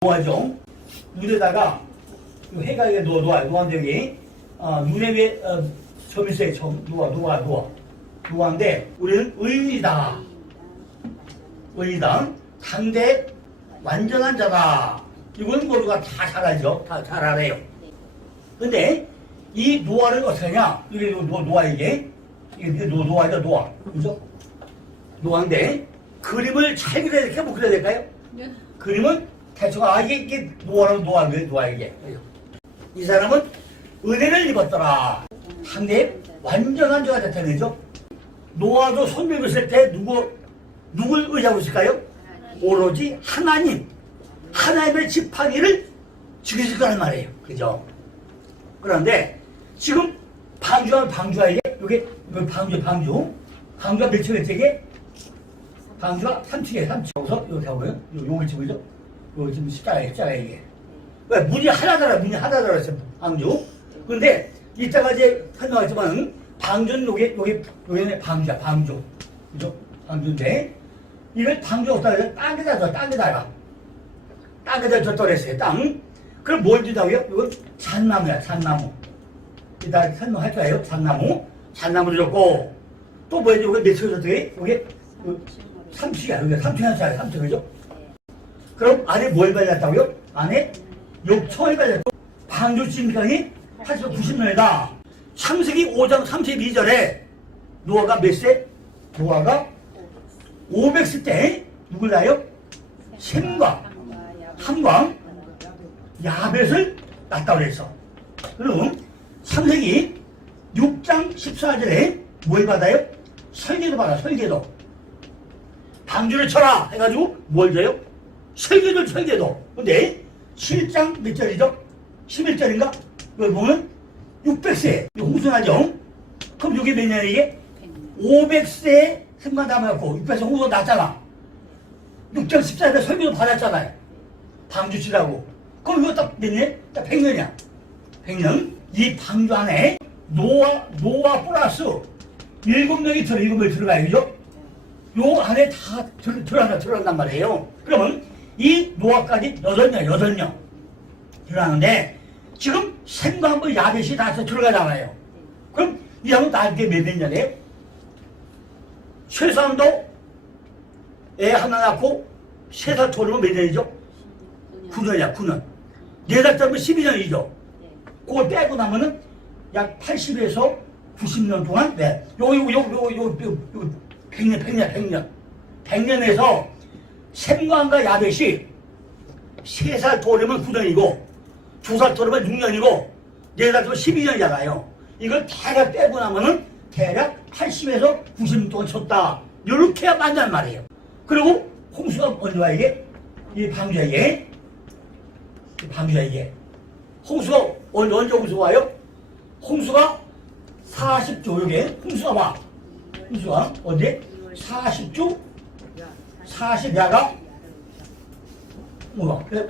노화죠. 눈에다가 해가 노화인데 눈에 왜 점이 있어요. 노화인데 우리는 의인이다. 당대 완전한 자다. 이건 모두가 다 잘 알죠. 다 잘 알아요. 근데 이 노화를 어떻게 하냐? 이게 노화 이게 노화죠. 노화. 그죠? 노화인데 그림을 잘 그려야 될까요? 못 그려야 될까요? 네. 그림은 대충 이게 노화라고 노화 이게. 이 사람은 은혜를 입었더라. 한데 완전한 자가 됐다는 거죠. 노화도 손 들고 있을 때 누굴 의지하고 있을까요? 오로지 하나님의 지팡이를 지키실 거란 말이에요. 그죠? 그런데 지금 방주가 이게 방주가 몇 층에 방주가 3층이에요. 3층. 여기서 이렇게 하고요. 요기 지금이죠? 여기 지금 십자가에 이게. 왜? 문이 하나 달았어요. 방주. 근데 이따가 이제 설명하지만 방주는 여기는 방주야. 방주. 그죠? 방주인데 이걸 방주 없다 해서 땅에다가 줬다고 했어요. 땅. 그럼 뭘 주다고요? 이건 잣나무야. 잣나무. 이따 설명할 거예요. 잣나무를 줬고 또 뭐예요? 여기 몇 층을 줬더니 여기 3층이야. 여기 3층 그죠? 그럼 안에 뭘 발랐다고요? 안에 욕청을 발랐고 방주 진강이 890년이다. 창세기 5장 32절에 노아가 몇 세? 노아가 500세 때 누굴 낳아요? 셈과 함과 야벳을 낳았다고 그랬어. 그럼 창세기 6장 14절에 뭘 받아요? 설계도 받아. 설계도. 방주를 쳐라 해가지고 뭘 줘요? 설계도. 근데 7장 몇 절이죠? 11절인가? 여기 보면 600세 홍수나죠? 그럼 이게 몇 년이야 이게? 500세에 생만 담아갖고 600세 홍수 났잖아. 6장 14절에 설계도 받았잖아요. 방주 치라고. 그럼 이거 딱 몇 년? 딱 100년이야. 100년. 이 방주 안에 노아 플러스 7명이 들어가요. 그죠? 요 안에 다 들어간단 말이에요. 그러면 이 노아까지 8명 들어가는데 지금 셈과 함과 야벳이 다 들어가잖아요. 그럼 이 사람은 나한테 몇 년이에요? 최소한도 애 하나 낳고 3살 돌으면 몇 년이죠? 9년이야. 9년. 4살 잡으면 12년이죠. 그걸 빼고 나면은 약 80에서 90년 동안 요 100년에서 셈과 야벳이 3살 돌으면 9년이고 2살 돌으면 6년이고 4살 돌으면 12년이잖아요. 이걸 대략 빼고 나면은 대략 80에서 90년 동안 쳤다. 이렇게 해야 맞단 말이에요. 그리고 홍수가 언제 와 이게? 이 방주야 이게. 홍수가 언제 홍수가 와요? 홍수가 40조 이게 홍수가 와. 홍수가 언제? 40주 40야가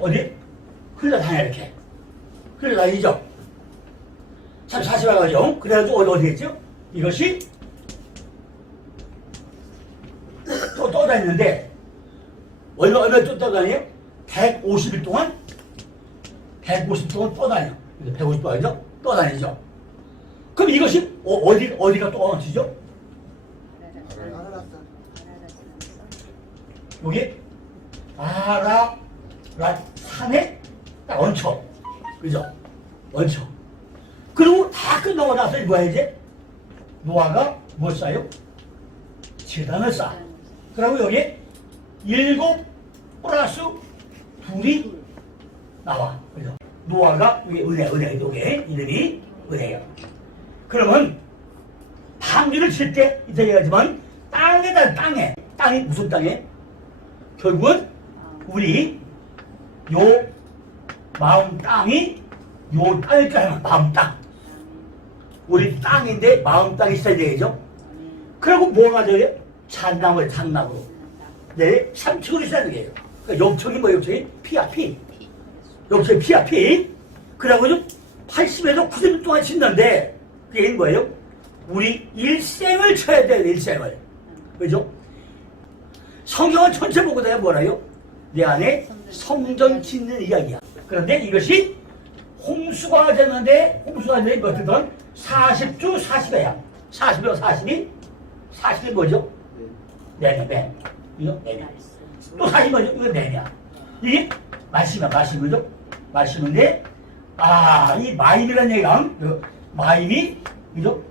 어디? 흘러다녀 이렇게. 흘러다니죠. 40야가죠. 그래가지고 어디 있죠? 이것이 또 떠다니는데 얼마 또 떠다녀요? 150일 동안 떠다녀. 150동안이죠? 떠다니죠. 그럼 이것이 어디가 또 얹히죠? 여기 아라랏 산에 딱 얹혀. 그죠? 얹혀. 그리고 다 끝나고 나서 뭐야 이제? 노아가 뭘 쌓아요? 제단을 쌓아. 그리고 여기 7 플러스 2이 나와. 그죠? 노아가 이게 은혜 이게 이름이 은혜예요. 그러면 방주를 칠 때 이따 얘기하지만 땅이 무슨 땅에? 결국은 우리 요 마음 땅이 요 땅일까요? 마음 땅. 우리 땅인데 마음 땅이 있어야 되겠죠? 그리고 뭐가 돼요? 잣나무로. 네, 3층으로 있어야 되겠죠. 그러니까 욕청이 뭐 욕청이? 피야. 욕청이 피야. 그래가지고 80에서 90년 동안 친다는데 그게 뭐예요? 우리 일생을 쳐야 돼요. 일생을. 그죠? 성경은 전체 보고 내가 뭐라요? 내 안에 성전 짓는 이야기야. 그런데 이것이 홍수가 되는데 어쨌든 40주 40회야. 40여 40이 40이 뭐죠? 내년. 이거 내년. 또 40이 뭐죠? 이거 내년. 이게 말씀이죠? 말씀인데 이 마임이라는 얘기가 마임이 그죠?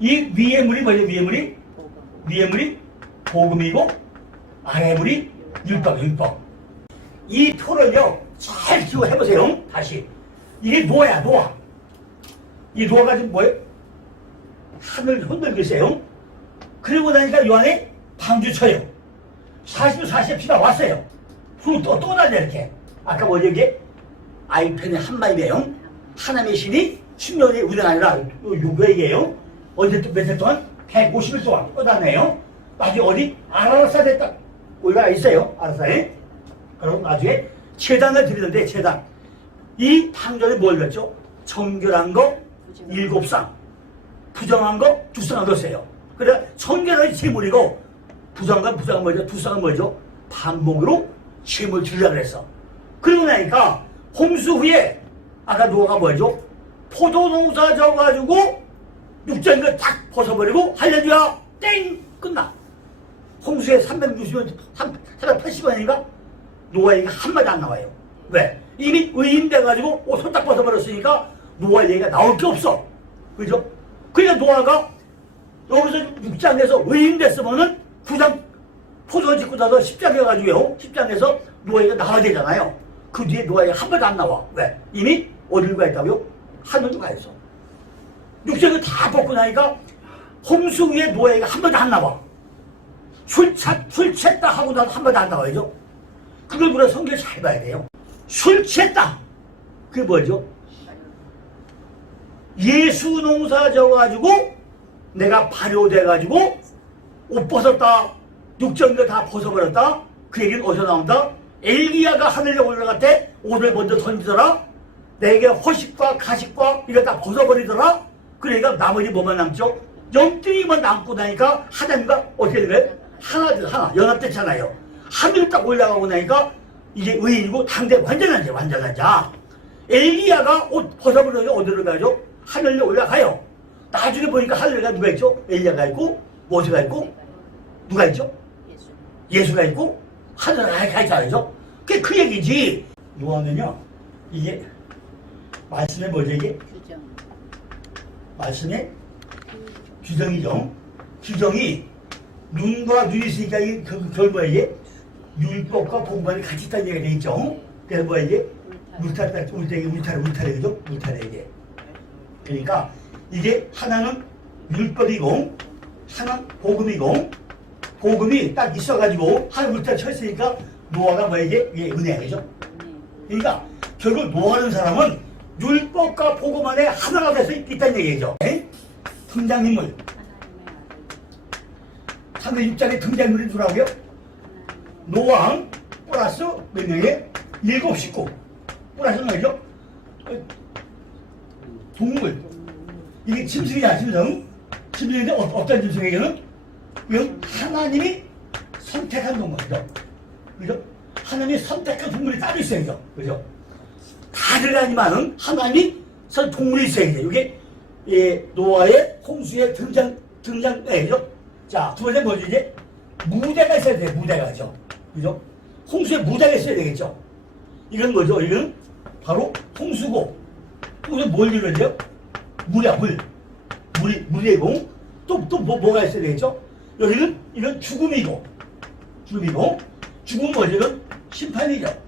이 위에 물이 뭐죠? 위에 물이 복음이고 아래 물이 율법. 이 표를요 잘 기억해보세요 다시 이게 노아야. 이 노아가 지금 뭐예요? 하늘 흔들고 있어요. 그리고 나니까 요 안에 방주 쳐요. 40분 40에 비가 왔어요. 그리고 또 나냐 이렇게. 아까 뭐죠 이게? 아이펜의 한마디예요. 하나님의 신이 10년이 운행하니라 요거예요. 언제 또 며칠 동안? 150일 동안 떠다네요. 나중에 어디? 아라사에 딱 올라가 있어요. 아라사에. 그리고 나중에 제단을 드리는데 제단. 이 방전에 뭘 넣었죠? 정결한 거 7상, 부정한 거 2쌍을 넣었어요. 그래 정결한 제물이고 부정한 뭐죠? 2쌍은 뭐죠? 반목으로 제물 주려고 그랬어. 그러고 나니까 홍수 후에 아까 노아가 뭐죠? 포도농사 져가지고 육전 이거 딱 벗어버리고 할렐루야 땡 끝나. 홍수에 380원인가? 노아 얘기가 한마디 안 나와요. 왜? 이미 의인돼가지고 옷 손 딱 벗어버렸으니까 노아 얘기가 나올 게 없어. 그죠? 그러니까 노아가 여기서 6장에서 의인됐으면은 9장 포도 짓고 나서 10장 해가지고요. 10장에서 노아 얘기가 나와야 되잖아요. 그 뒤에 노아 얘기가 한마디 안 나와. 왜? 이미 어디로 가 있다고요? 하늘로 가 있어. 6장을 다 벗고 나니까 홍수 위에 노아 얘기가 한마디 안 나와. 술 취했다 하고 나서 한마디 안 나와야죠. 그걸 우리가 성경을 잘 봐야 돼요. 술 취했다. 그게 뭐죠? 예수 농사 져가지고 내가 발효돼가지고 옷 벗었다. 육정이가 다 벗어버렸다. 그 얘기는 어디서 나온다? 엘리야가 하늘에 올라갔대. 옷을 먼저 던지더라. 내게 허식과 가식과 이거 다 벗어버리더라. 그러니까 나머지 뭐만 남죠? 염증이만 남고 나니까 하나님과 어떻게 된 거예요? 하나 연합됐잖아요. 하늘 딱 올라가고 나니까 이제 의인이고 당대 완전한 자. 엘리야가 옷 벗어버려서 어디로 가죠? 하늘에 올라가요. 나중에 보니까 하늘에 누가 있죠? 엘리야가 있고 모세가 있고 누가 있죠? 예수가 있고 하늘에 가 있잖아요. 그게 그 얘기지. 노아는요 이게 말씀에 뭐죠 이게? 말씀에 규정이죠. 규정이 눈과 눈이 있으니까 그걸 뭐야 이게? 율법과 공부가 같이 있다는 얘기가 되겠죠. 그래서 뭐야 이게? 울타리 그죠? 울타리 이게. 그러니까 이게 하나는 율법이고 하나는 복음이고 복음이 딱 있어가지고 한 울타리 쳐 있으니까 노아가 뭐야 이게? 이게 은혜야 그죠? 그러니까 결국 노아하는 사람은 율법과 복음 안에 하나가 돼서 있다는 얘기죠. 등장인물. 306장의 등장인물이 누구라고요? 노왕 플러스 몇 명이에요? 7식구. 플러스 뭐죠? 동물. 이게 짐승이야, 짐승. 짐승인데 어떤 짐승에게는? 이건 하나님이 선택한 동물이죠. 그죠? 하나님이 선택한 동물이 따로 있어야죠. 그죠? 다들 아니만은 하나님이 선 동물이 있어야죠. 이게 노아의 홍수의 등장이죠. 자, 두 번째 뭐지 이제? 무대가 있어야 돼요. 무대가죠. 그죠? 홍수에 무대가 있어야 되겠죠. 이건 뭐죠? 이건 바로 홍수고. 홍수에 뭘 이루어져요? 물이야, 물. 물이고. 또 뭐가 있어야 되겠죠? 여기는 이건 죽음이고. 죽음은 뭐죠? 이건 심판이죠.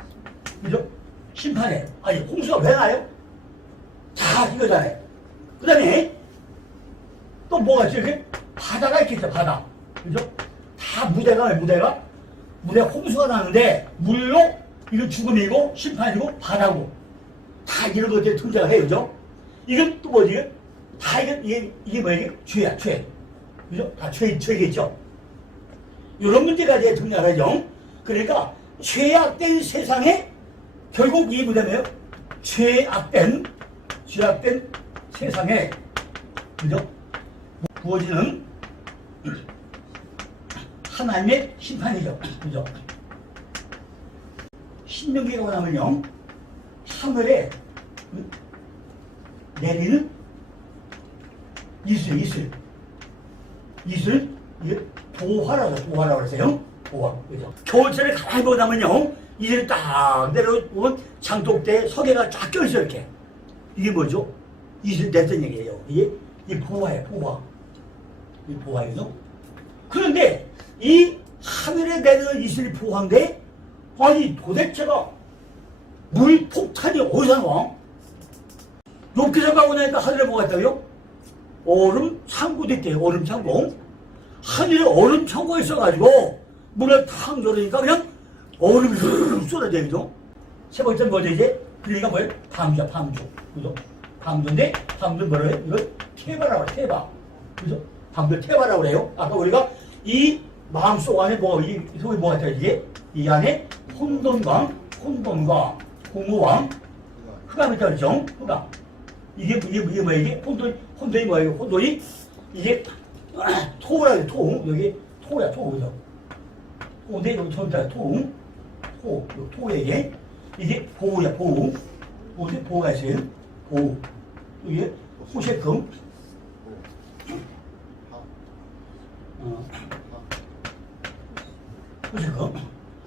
그죠? 심판이에요. 아니, 홍수가 왜 나요? 자, 이거잖아요. 그 다음에 또 뭐가 있죠? 이렇게 바다가 있겠죠, 바다. 그죠? 다 무대가 물에 홍수가 나는데 물로 이건 죽음이고 심판이고 바다고 다 이런 것들이 존재가 해요. 그죠? 이건 또 뭐지? 다 이게 뭐야? 죄야, 죄. 그죠? 다 죄겠죠? 이런 문제가 이제 등장하죠. 그러니까 죄악된 세상에 결국 이 뭐냐면 죄악된 세상에 그죠? 부어지는 하나님의 심판이죠. 그죠? 신명기가 뭐냐면요, 하늘에 내리는 이슬, 이게 보화라고 그러세요. 보화. 그죠? 겨울철에 가만히 보다면요, 이슬이 딱 내려오면 장독대에 석회가 쫙 껴있어, 이렇게. 이게 뭐죠? 이슬 냈던 얘기예요. 이게 보화예요, 보화. 이 보화이죠? 그런데 이 하늘에 내리는 이슬이 보화인데, 아니 도대체가 물폭탄이 어디서 나와? 욥기서 가고 나니까 하늘에 뭐가 있다고요? 얼음 창고도 있대요. 얼음 창고. 하늘에 얼음 창고가 있어가지고 물을 탁 열으니까 그냥 얼음이 르르르 쏟아져요. 그죠? 세 번째 뭐죠 이제? 그러니까 뭐예요? 방주야, 방주. 그죠? 방주인데 방주 뭐라 해요? 이걸 태바라고 해요. 태바. 그죠? 방주 태바라고 그래요. 아까 우리가 이 마음속 안에 이 속에 뭐가 있다 이게? 이 안에 혼돈과 공무왕, 흑암이 있다 그러죠? 흑암. 이게 뭐야 이게? 혼돈이 뭐예요? 혼돈이 이게 토라 여기 토야 그죠? 토인데 여기 전자 토에 이게 보우야 보우. 어디 보우가 있어요? 보우. 이게 호세금. 호세금.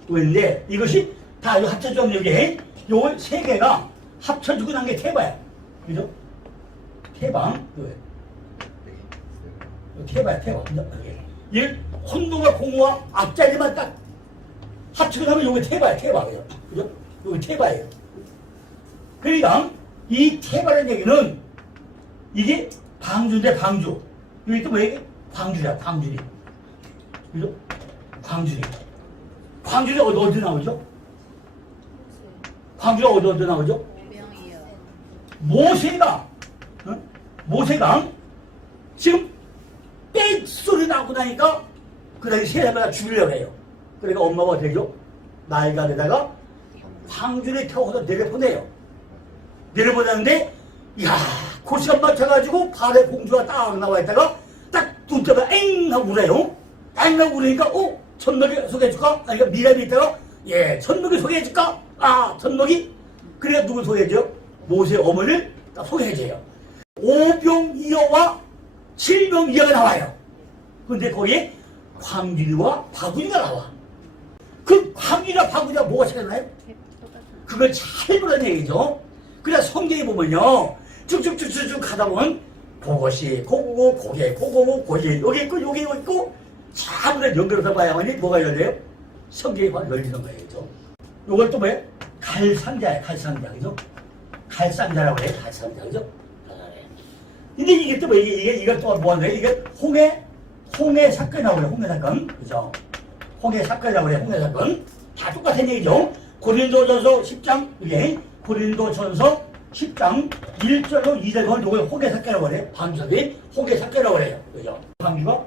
왜인데 이것이 다 합쳐져 여기 요 세 개가 합쳐지고 난 게 태바야. 그죠? 태방. 태바야, 태바. 이 혼돈과 공허와 앞자리만 딱 합치고 나면 요게 태바야, 태바예요. 그죠? 요게 태바예요. 그러니까 이 태바라는 얘기는 이게 방주인데 방주. 여기 또 뭐예요? 광주야, 광주리. 그죠? 광주리. 광주리 어디 나오죠? 광주가 어디 나오죠? 모세가, 모세가 지금 빽 소리 나고 나니까 그 다음에 세 사람을 죽이려고 해요. 그러니까 엄마가 어떻게 해요? 나이가에다가 광주를 태워서 내려보내요. 내려보내는데, 이야, 그 시간 맞춰가지고 발에 공주가 딱 나와 있다가 딱 눈 뜨면 엥 하고 울어요. 엥 하고 울으니까, 천목이 소개해줄까? 아니, 미람이 있다가, 예, 천목이 소개해줄까? 아, 천목이? 그래야 누굴 소개해줘요? 모세 어머니를 딱 소개해줘요. 5병이어와 7병이어가 나와요. 근데 거기에 광주리와 바구니가 나와. 그 광주리와 바구니가 뭐가 차이나요? 그걸 잘 보라는 얘기죠. 그래야 성경에 보면요, 쭉쭉쭉쭉 가다 보면 그것이 고고 고개 고고 고개 여기 있고 여기 있고 잘 연결해서 봐야만이 뭐가 열려요? 성경이 열리는 거예요. 요걸 또 뭐예요? 갈상자예요. 갈상자. 그죠? 갈상자라고 해요. 갈상자. 그죠? 근데 이게 또 뭐, 이게 또 뭐 하는 거예요? 이게 홍해 사건이라고 그래요. 홍해 사건. 그죠? 홍해 사건이라고 그래요. 홍해 사건. 다 똑같은 얘기죠. 고린도전서 10장, 이게 고린도전서 10장 1절로 2절로 이걸 홍해 사건이라고 그래요. 방주이 홍해 사건이라고 그래요. 그죠? 방주가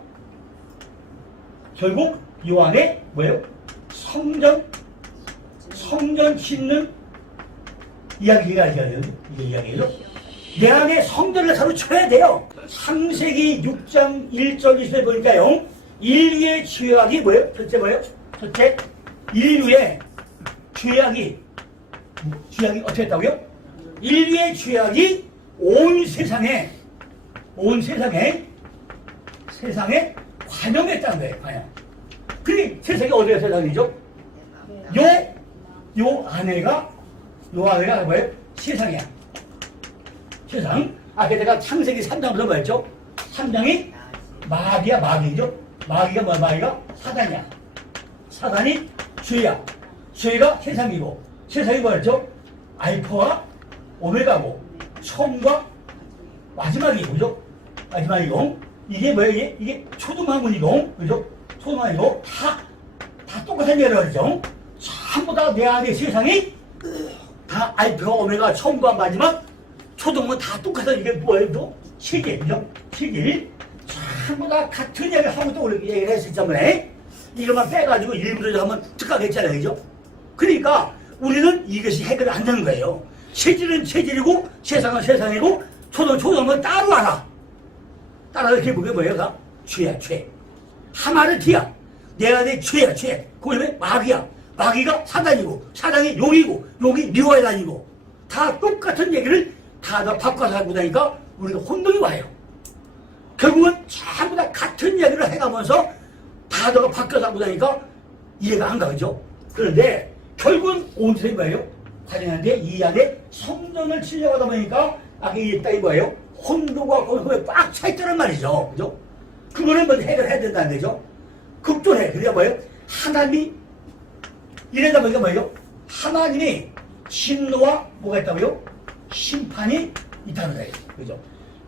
결국 요 안에 뭐예요? 성전 짓는 이야기가 이게 이야기예요. 내 안에 성전을 새로 쳐야 돼요. 창세기 6장 1절 2절 보니까요, 인류의 죄악이 뭐예요? 첫째 뭐예요? 첫째, 인류의 죄악이 어떻게 했다고요? 인류의 죄악이 온 세상에 관영했다는 거예요. 관영. 그게 세상이 어디가 세상이죠? 요 안에가 뭐예요? 세상이야. 세상. 아까 내가 창세기 3장부터 뭐였죠? 3장이 마귀죠? 마귀가 뭐야? 마귀가 사단이야. 사단이 죄야. 죄가 세상이고, 세상이 뭐였죠? 알파와 오메가고, 처음과 마지막이고, 그죠? 마지막이고, 이게 뭐예요? 이게 초등학문이고, 그죠? 초등학문이고, 다 똑같은 얘기를 하죠. 전부 다 내 안에 세상이 다 알파, 오메가, 처음과 마지막, 초등문 다 똑같은 이게 뭐예요? 또 시계, 그죠? 시계. 전부 다 같은 얘기를 하고 또 우리 얘기를 했을 때문에 이것만 빼가지고 일부러 하면 특가겠잖아요, 그죠? 그러니까 우리는 이것이 해결이 안 되는 거예요. 체질은 체질이고 세상은 세상이고 초등은 따로 알아. 따로 이렇게 보게 뭐예요? 죄야, 죄. 하마르티야. 내 안에 죄야, 죄. 그게 왜 마귀야. 마귀가 사단이고 사단이 용이고 용이 미워해 다니고 다 똑같은 얘기를 다 바꿔서 하고 나니까 우리가 혼동이 와요. 결국은 전부 다 같은 얘기를 해가면서 다 바꿔서 하고 나니까 이해가 안 가죠. 그런데 결국은 온전히 뭐예요? 화려한데 이 안에 성전을 치려고 하다 보니까 아까 이랬다 이거예요. 혼돈과 혼돈에 꽉 차있다는 말이죠. 그죠? 그거를 먼저 해결해야 된다는 거죠. 극도해. 그러니까 뭐예요? 하나님이 이러다 보니까 뭐예요? 하나님이 진노와 뭐가 있다고요? 심판이 있다는 거예요. 그죠?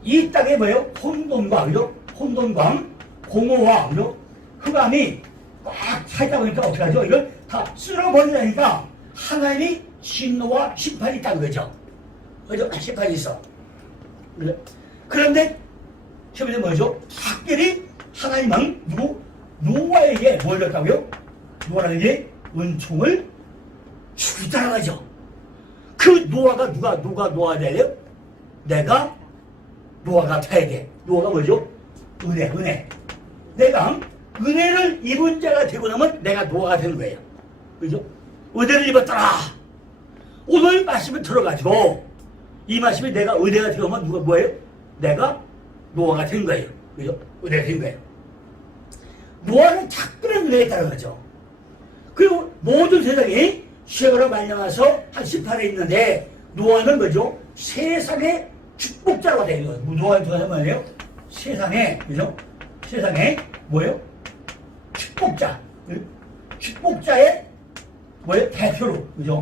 이 땅에 뭐예요? 혼돈과, 그죠? 혼돈과 공허와, 그죠? 흑암이 꽉 차있다 보니까 어떻게 하죠? 이걸 다 쓸어버리려니까 하나님이 진노와 심판이 있다는 거죠. 그죠? 심판이 있어. 그죠? 그런데 처음에 뭐죠? 특별히 하나님은 노아에게 뭘 줬다고요? 노아에게 은총을 주겠다는 거죠. 그 노아가 누가 노아가 돼야 돼요? 내가 노아가 돼야 돼. 노아가 뭐죠? 은혜. 내가 은혜를 입은 자가 되고 나면 내가 노아가 되는 거예요. 그죠? 은혜를 입었더라. 오늘 말씀을 들어가지고 이 말씀이 내가 은혜가 되면 누가 뭐예요? 내가 노아가 된 거예요. 그죠? 은혜가 된 거예요. 노아는 특별한 은혜가 있다는 거죠. 그리고 모든 세상이 죄로 말려와서 한 18에 있는데 노아는 뭐죠? 세상의 축복자가 돼요. 노아는 누가 말이에요? 세상에, 그죠? 세상에 뭐예요? 축복자. 축복자의 뭐예요? 대표로, 그죠?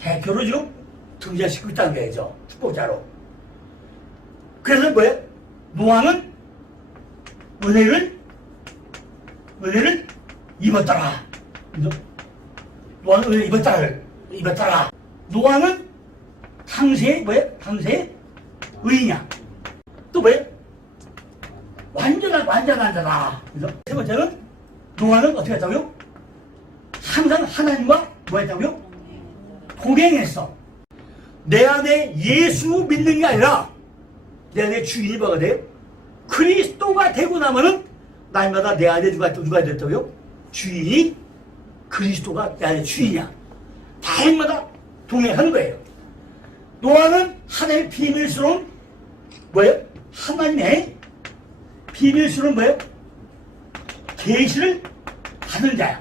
대표로 지금 등장시키고 있다는 거죠. 축복자로. 그래서 뭐예요? 노아는 은혜를 입었더라. 그죠? 노아는 은혜를 입었더라. 노아는 당시에 뭐예요? 당시에 의인이야. 또 뭐예요? 완전한 자다. 그죠? 세 번째는 노아는 어떻게 했다고요? 항상 하나님과 뭐 했다고요? 동행했어. 내 안에 예수 믿는 게 아니라 내 안에 주인이 뭐가 돼요? 그리스도가 되고 나면은 날마다 내 안에 누가 됐다고요? 주인이 그리스도가 내 안에 주인이야. 다행마다 동행하는 거예요. 노아는 하나님의 비밀스러운 뭐예요? 하나님의 비밀스러운 뭐예요? 계시를 받은 자야.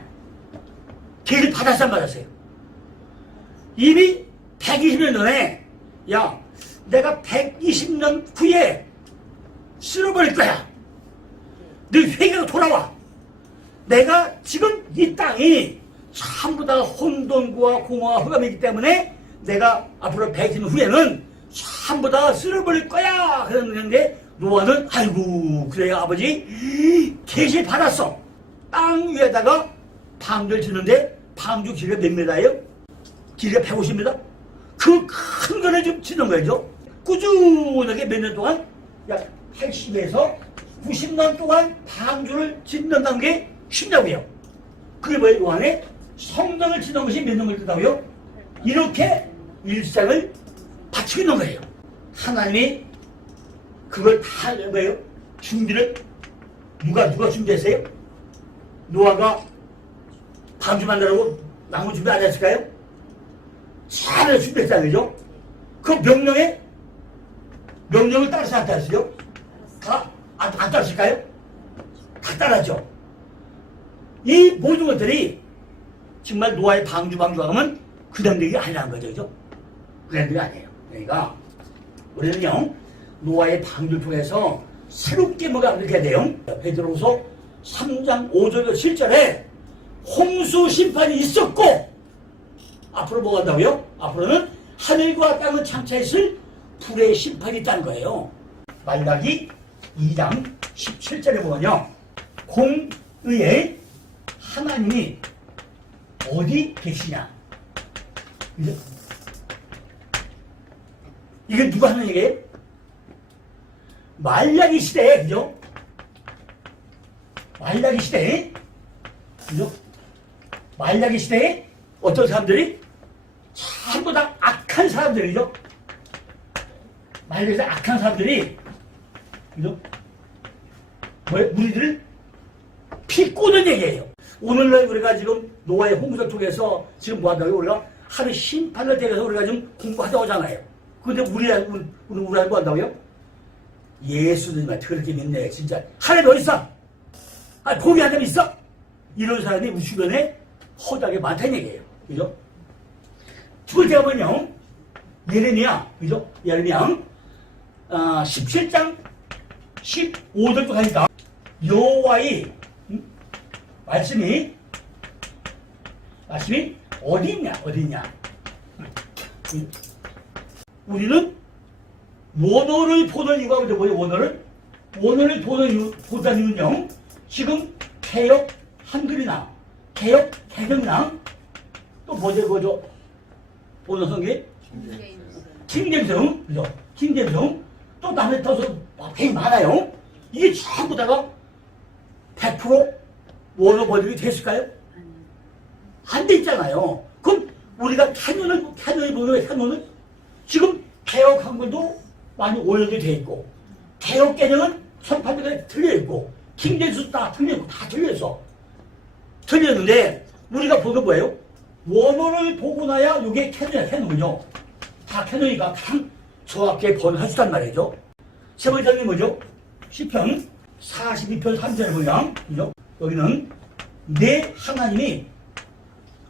계시를 받았어 안 받았어요? 이미 120년 전에 야 내가 120년 후에 쓸어버릴 거야. 너 회개가 돌아와. 내가 지금 이 땅이 전부 다 혼돈과 공허와 흑암이기 때문에 내가 앞으로 120년 후에는 전부 다 쓸어버릴 거야. 그랬는데 노아는 아이고 그래요 아버지 계시 받았어. 땅 위에다가 방주를 짓는데 방주 길이가 몇 미터예요? 길이가 150m? 그 큰 거를 좀 짓는 거죠. 꾸준하게 몇 년 동안 약 80에서 90년 동안 방주를 짓는다는 게 쉽냐고요. 그게 뭐예요? 그 안에 성전을 짓는 것이 몇 년을 뜬다고요? 이렇게 일생을 바치고 있는 거예요. 하나님이 그걸 다 뭐예요? 준비를 누가 준비했어요? 노아가 방주 만들라고 나무 준비 안 했을까요? 잘 준비했다는 거죠. 그 명령을 따라서 안 따랐어요? 안 따랐을까요? 다 따랐죠. 이 모든 것들이 정말 노아의 방주가 하면 그다음 얘기 아니라는 거죠. 그죠? 그다음 얘기 아니에요. 그러니까 우리는요 노아의 방주를 통해서 새롭게 뭐가 그렇게 돼요. 베드로후서 3장 5절 7절에 홍수 심판이 있었고 앞으로 뭐가 한다고요? 앞으로는 하늘과 땅은 장차 있을 불의 심판이 있다는 거예요. 말라기 2장 17절에 보면요. 공의의 하나님이 어디 계시냐. 그죠? 이게 누가 하는 얘기예요? 말라기 시대에, 그죠? 말라기 시대에, 그죠? 말라기 시대에 어떤 사람들이 전부 다 악한 사람들이죠. 말라기 시대 악한 사람들이, 그죠? 뭐예요? 우리들을 비꼬는 얘기예요. 오늘날 우리가 지금 노아의 홍수 쪽에서 지금 뭐 한다고요? 우리가 하루 심판을 대해서 우리가 지금 공부하자고 하잖아요. 근데 우리는 뭐 한다고요? 예수님만 그렇게 믿네. 진짜. 하나님 어디 있어? 아, 거기 하나님 있어? 이런 사람이 우리 주변에 허다하게 많다는 얘기예요. 그죠? 두 번째가 뭐냐? 예레미야. 그죠? 예레미야. 17장 15절도 가니까 여호와의 말씀이 어디 있냐? 우리는 원어를 보는 이유가 뭐예요? 원어를 보는 이유는요. 지금 개역 한글이나 개역 개정이나 또 뭐죠? 원어 성경 킹제임스, 그죠? 킹제임스 또 남의 떠서 굉장히 많아요. 이게 전부 다가 100% 원어 번역이 됐을까요? 안 돼 있잖아요. 그럼 우리가 캐논을 보면 캐논은 지금 개역 한글도 많이 오염이 돼 있고 개역 개정은 1800년에 틀려 있고 킹제임스 다 틀려 있고 다 틀려 있어. 틀렸는데 우리가 보는 뭐예요? 원어를 보고 나야 이게 캐논이죠. 다 캐논이가 가장 정확하게 번역할 수 있단 말이죠. 세 번째는 뭐죠? 시편 42편 3절에 보면 그죠? 여기는 내 하나님이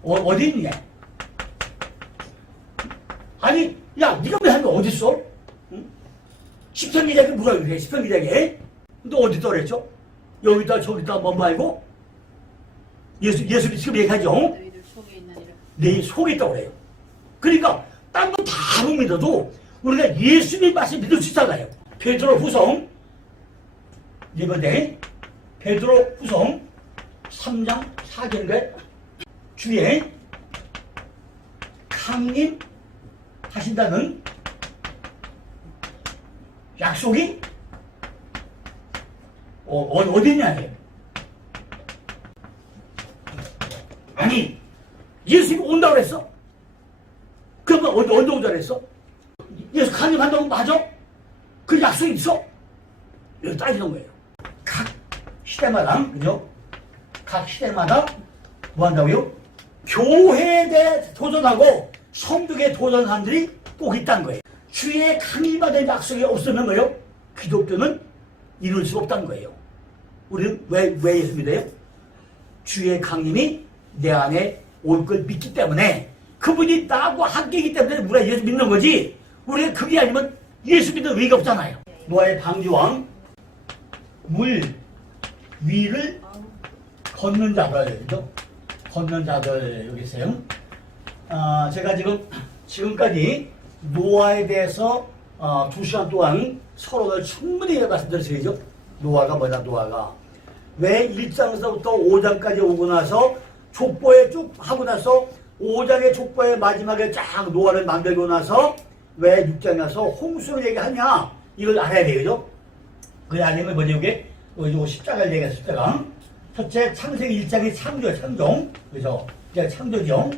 어디 있냐? 아니, 야, 네가 왜 하는 거 어디 있어? 응? 시편 기자에게 뭐라 그래? 시편 기자에게 너 어디 있다 그랬죠? 여기다 저기다 뭐 말고 예수 지금 얘기하죠? 너희들 속에 있느니라. 내 속에 있다고 그래요. 그러니까 딴 거 다 못 믿어도 우리가 예수님 말씀 믿을 수 있잖아요. 베드로 후서 이번에 베드로 후서 3장 4절에 주에 강림하신다는 약속이 어디 있냐? 아니 예수님이 온다고 그랬어? 그러면 언제 온다고 그랬어? 예수 강림한다고 맞아? 그 약속이 있어? 이거 따지는 거예요. 각 시대마다, 그죠? 각 시대마다 뭐 한다고요? 교회에 대해 도전하고 성도에 도전하는 사람들이 꼭 있다는 거예요. 주의 강림받은 약속이 없으면 뭐예요? 기독교는 이룰 수 없다는 거예요. 우리는 왜 예수 믿어요? 주의 강림이 내 안에 올 걸 믿기 때문에 그분이 나하고 함께이기 때문에 우리가 예수 믿는 거지 우리가 그게 아니면 예수 믿는 의의가 없잖아요. 노아의 방주왕 물 위를 걷는 자들, 그죠? 걷는 자들 여기 있어요. 제가 지금까지 노아에 대해서 2시간 동안 서로를 충분히 말씀드렸어요. 노아가 뭐냐, 노아가. 왜 1장서부터 5장까지 오고 나서 족보에 쭉 하고 나서 5장의 족보의 마지막에 쫙 노아를 만들고 나서 왜 6장에 가서 홍수를 얘기하냐, 이걸 알아야 돼요. 그죠? 그걸 알려면 뭐냐, 이게? 요 십자가를 얘기해, 십자가. 첫째, 창세기 1장이 창조. 그죠? 창조죠.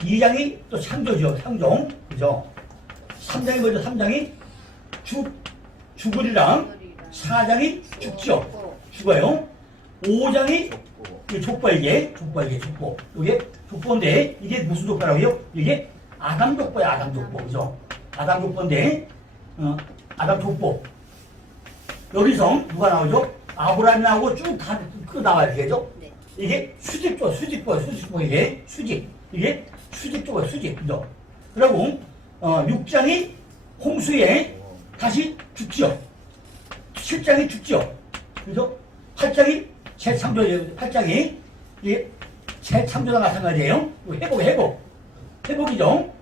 2장이 또 창조죠. 창조. 그죠? 3장이 뭐죠? 3장이 죽으리랑 4장이 죽어요. 5장이 족보. 이게 족보인데, 이게 무슨 족보라고요? 이게 아담 족보야, 아담 족보. 그죠? 아담 족보인데, 아담 족보. 여기서 누가 나오죠? 아브라함이 나오고 쭉 다 나와야 되겠죠? 네. 이게 수직보, 이게 수직. 이게 수직조가 수직. 그죠? 그리고, 6장이 홍수에 다시 죽죠. 7장이 죽죠. 그죠? 8장이 재창조예요. 8장이 이게 재창조랑 마찬가지예요. 회복이죠.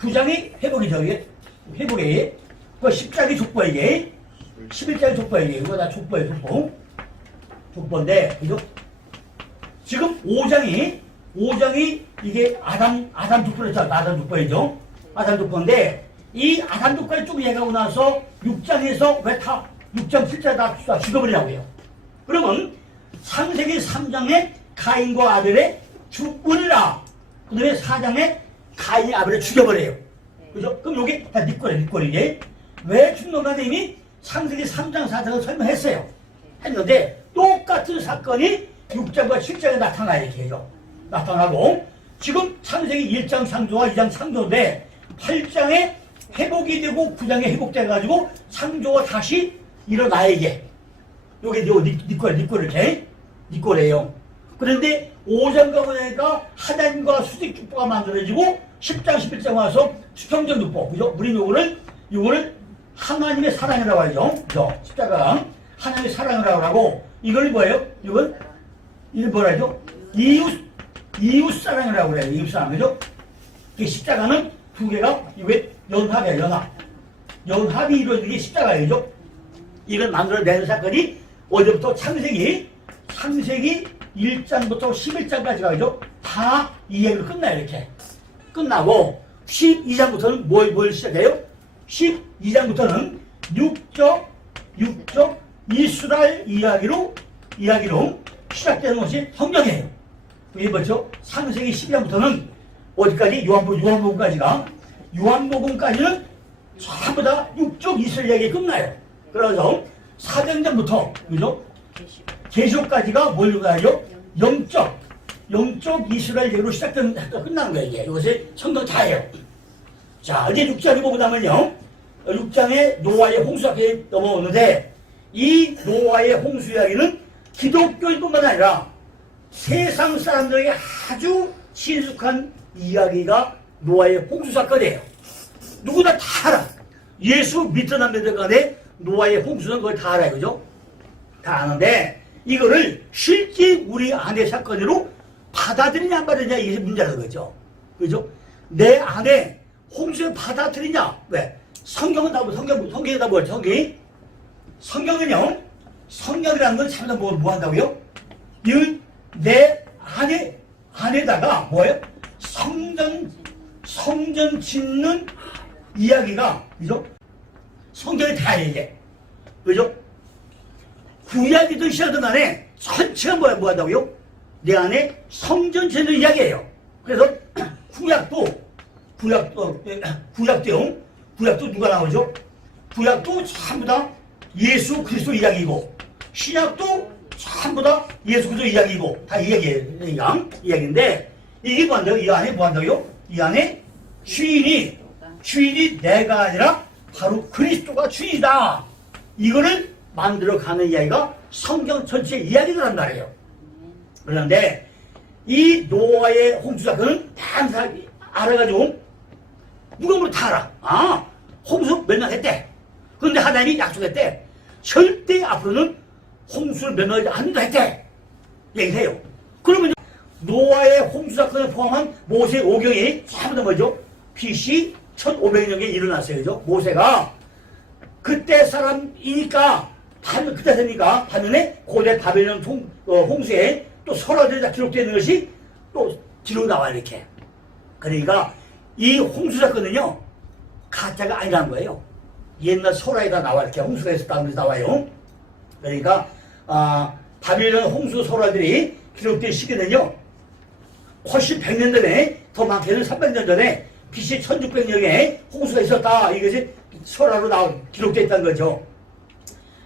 9장이 회복이죠. 이게 회복이에요. 10장이 족보야, 이게. 11장이 족보야, 이게. 이거 다 족보예요, 족보인데, 그죠? 지금 5장이 이게 아담 족보였잖아. 아담 족보이죠. 아담 족보인데, 이 아담 족보에 쭉 얘기하고 나서 6장에서 왜 다 6장 7장 다 죽어버리라고 해요. 그러면 창세기 3장에 가인과 아벨의 죽으리라. 그 다음에 4장에 가인이 아벨을 죽여버려요. 그죠? 그럼 요게 다 니꼴이게. 왜 죽는가 이미 창세기 3장 4장을 설명했어요. 했는데 똑같은 사건이 6장과 7장에 나타나요. 이렇게 해요. 나타나고 지금 창세기 1장 창조와 2장 창조인데 8장에 회복이 되고 9장에 회복돼가지고 창조가 다시 일어나야게. 요게 요 니꼬 이렇게 니꼬래요. 그런데 5장 가보니까 하나님과 수직축보가 만들어지고 10장 11장 와서 수평정육보. 그죠? 우리 요거를 하나님의 사랑이라고 하죠. 그죠? 십자가 하나님의 사랑이라고 하고 이걸 뭐예요? 이걸 뭐라 하죠? 이웃 사랑이라고 그래요. 이웃 사랑. 그죠? 이 십자가는 두 개가 이게 연합이에요. 연합이 이루어진 게 십자가이죠. 이걸 만들어내는 사건이 어제부터 창세기 1장부터 11장까지 가죠. 다 이야기로 끝나요. 이렇게 끝나고 12장부터는 뭘 시작해요? 12장부터는 육적 이스라엘 이야기로 시작되는 것이 성경이에요. 이게 뭐죠? 창세기 12장부터는 어디까지? 요한복음까지는 전부 다 육적 이스라엘 이야기 끝나요. 그래서 사도행전부터 그죠? 계시록까지가 뭘로 가요? 영적 이스라엘 얘기로 끝나는 거예요. 이게 이것이 성경 다예요. 자, 이제 6장에 보면요, 6장에 노아의 홍수 이야기 넘어오는데 이 노아의 홍수 이야기는 기독교인뿐만 아니라 세상 사람들에게 아주 친숙한 이야기가 노아의 홍수 사건이에요. 누구나 다 알아. 예수 믿던 안 믿던 간에 노아의 홍수는 그걸 다 알아요. 그죠? 다 아는데 이거를 실제 우리 안의 사건으로 받아들이냐 안 받아들이냐 이게 문제라는 거죠. 그죠? 내 안에 홍수를 받아들이냐? 왜? 성경에 다 뭐죠? 성경은요, 성경이라는 건 참다 뭐 한다고요? 이건 내 안에다가 뭐예요? 성전 짓는 이야기가, 그죠? 성경에 다 얘기해. 그죠? 구약이든 시작든 간에 전체가 뭐 한다고요? 내 안에 성전 짓는 이야기예요. 그래서 구약도 누가 나오죠? 구약도 전부 다 예수 그리스도 이야기고, 신약도 전부 다 예수 그리스도 이야기고, 다 이야기인데, 이게 뭐 한다고요? 이 안에 뭐 한다고요? 이 안에 주인이 내가 아니라 바로 그리스도가 주인이다. 이거를 만들어가는 이야기가 성경 전체 이야기란 말이에요. 그런데 이 노아의 홍수 사건은 다 알아가지고 누가 뭐다 알아. 아, 홍수 멸망했대. 그런데 하나님이 약속했대. 절대 앞으로는 홍수를 멸망하지 않는다 했대. 얘기를 해요. 그러면 노아의 홍수 사건을 포함한 모세 오경이 전부 다 뭐죠? BC 1500년에 일어났어요. 그죠? 모세가 그때 사람이니까 그때 됩니까? 반면에 고대 바벨론 홍수에 또 설화들이 다 기록되는 것이 또 뒤로 나와 이렇게. 그러니까 이 홍수 사건은요 가짜가 아니라는 거예요. 옛날 설화에 다 나와 이렇게 홍수가 있었다는 것이 나와요. 그러니까 바벨론 홍수 설화들이 기록된 시기는요 훨씬 100년 전에 더 많게는 300년 전에 BC 1600년에 홍수가 있었다. 이것이 설화로 기록되어 있다는 거죠.